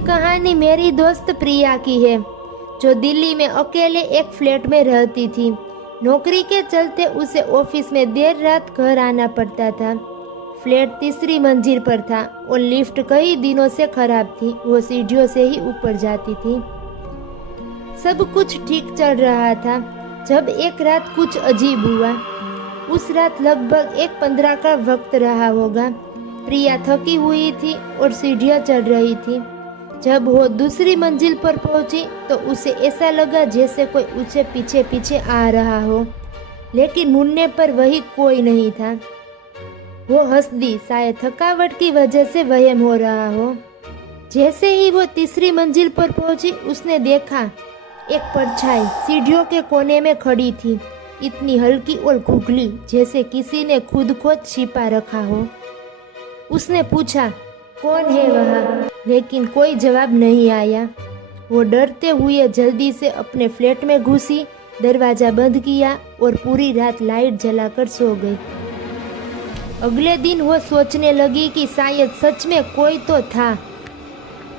कहानी मेरी दोस्त प्रिया की है, जो दिल्ली में अकेले एक फ्लैट में रहती थी। नौकरी के चलते उसे ऑफिस में देर रात घर आना पड़ता था। फ्लैट तीसरी मंजिल पर था और लिफ्ट कई दिनों से खराब थी। वो सीढ़ियों से ही ऊपर जाती थी। सब कुछ ठीक चल रहा था जब एक रात कुछ अजीब हुआ। उस रात लगभग 1:15 का वक्त रहा होगा। प्रिया थकी हुई थी और सीढ़ियाँ चढ़ रही थी। जब वो दूसरी मंजिल पर पहुंची तो उसे ऐसा लगा जैसे कोई उसे पीछे पीछे आ रहा हो, लेकिन मुड़ने पर वही कोई नहीं था। वो हंस दी, शायद थकावट की वजह से वहम हो रहा हो। जैसे ही वो तीसरी मंजिल पर पहुंची, उसने देखा एक परछाई सीढ़ियों के कोने में खड़ी थी, इतनी हल्की और घुघली जैसे किसी ने खुद को छिपा रखा हो। उसने पूछा, कौन है वहाँ? लेकिन कोई जवाब नहीं आया। वो डरते हुए जल्दी से अपने फ्लैट में घुसी, दरवाजा बंद किया और पूरी रात लाइट जलाकर सो गई। अगले दिन वो सोचने लगी कि शायद सच में कोई तो था,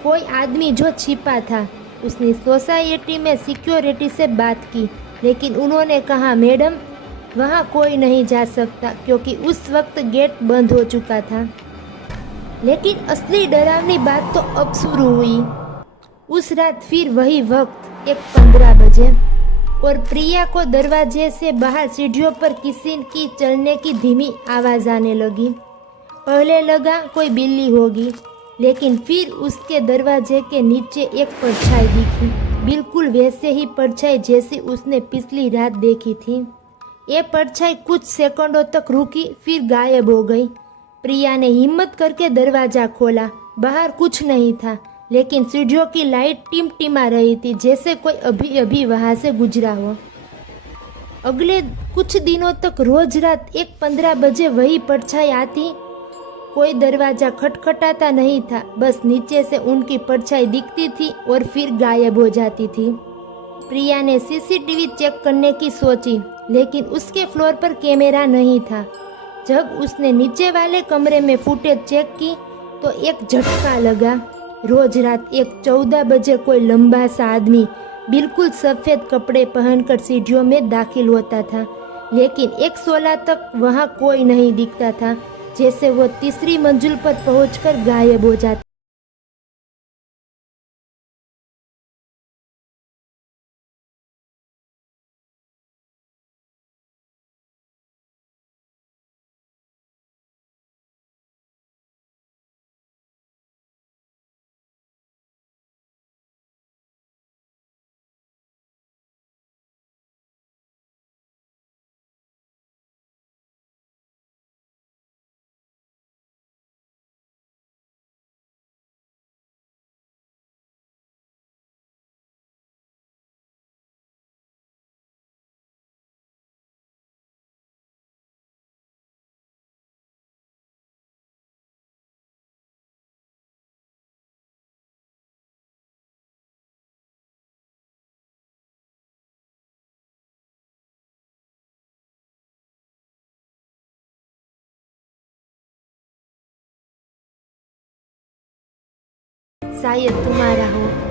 कोई आदमी जो छिपा था। उसने सोसाइटी में सिक्योरिटी से बात की, लेकिन उन्होंने कहा, मैडम वहाँ कोई नहीं जा सकता, क्योंकि उस वक्त गेट बंद हो चुका था। लेकिन असली डरावनी बात तो अब शुरू हुई। उस रात फिर वही वक्त 1:15 बजे, और प्रिया को दरवाजे से बाहर सीढ़ियों पर किसी की चलने की धीमी आवाज़ आने लगी। पहले लगा कोई बिल्ली होगी, लेकिन फिर उसके दरवाजे के नीचे एक परछाई दिखी, बिल्कुल वैसे ही परछाई जैसी उसने पिछली रात देखी थी। ये परछाई कुछ सेकंडों तक रुकी, फिर गायब हो गई। प्रिया ने हिम्मत करके दरवाजा खोला। बाहर कुछ नहीं था, लेकिन सीढ़ियों की लाइट टिमटिमा रही थी, जैसे कोई अभी अभी वहां से गुजरा हो। अगले कुछ दिनों तक रोज रात 1:15 बजे वही परछाई आती। कोई दरवाजा खटखटाता नहीं था, बस नीचे से उनकी परछाई दिखती थी और फिर गायब हो जाती थी। प्रिया ने सीसीटीवी चेक करने की सोची, लेकिन उसके फ्लोर पर कैमरा नहीं था। जब उसने नीचे वाले कमरे में फुटेज चेक की तो एक झटका लगा। रोज रात 1:14 बजे कोई लंबा सा आदमी बिल्कुल सफ़ेद कपड़े पहनकर सीढ़ियों में दाखिल होता था, लेकिन 1:16 तक वहाँ कोई नहीं दिखता था, जैसे वो तीसरी मंजिल पर पहुंचकर गायब हो जाता। शायद तुम्हारा हो।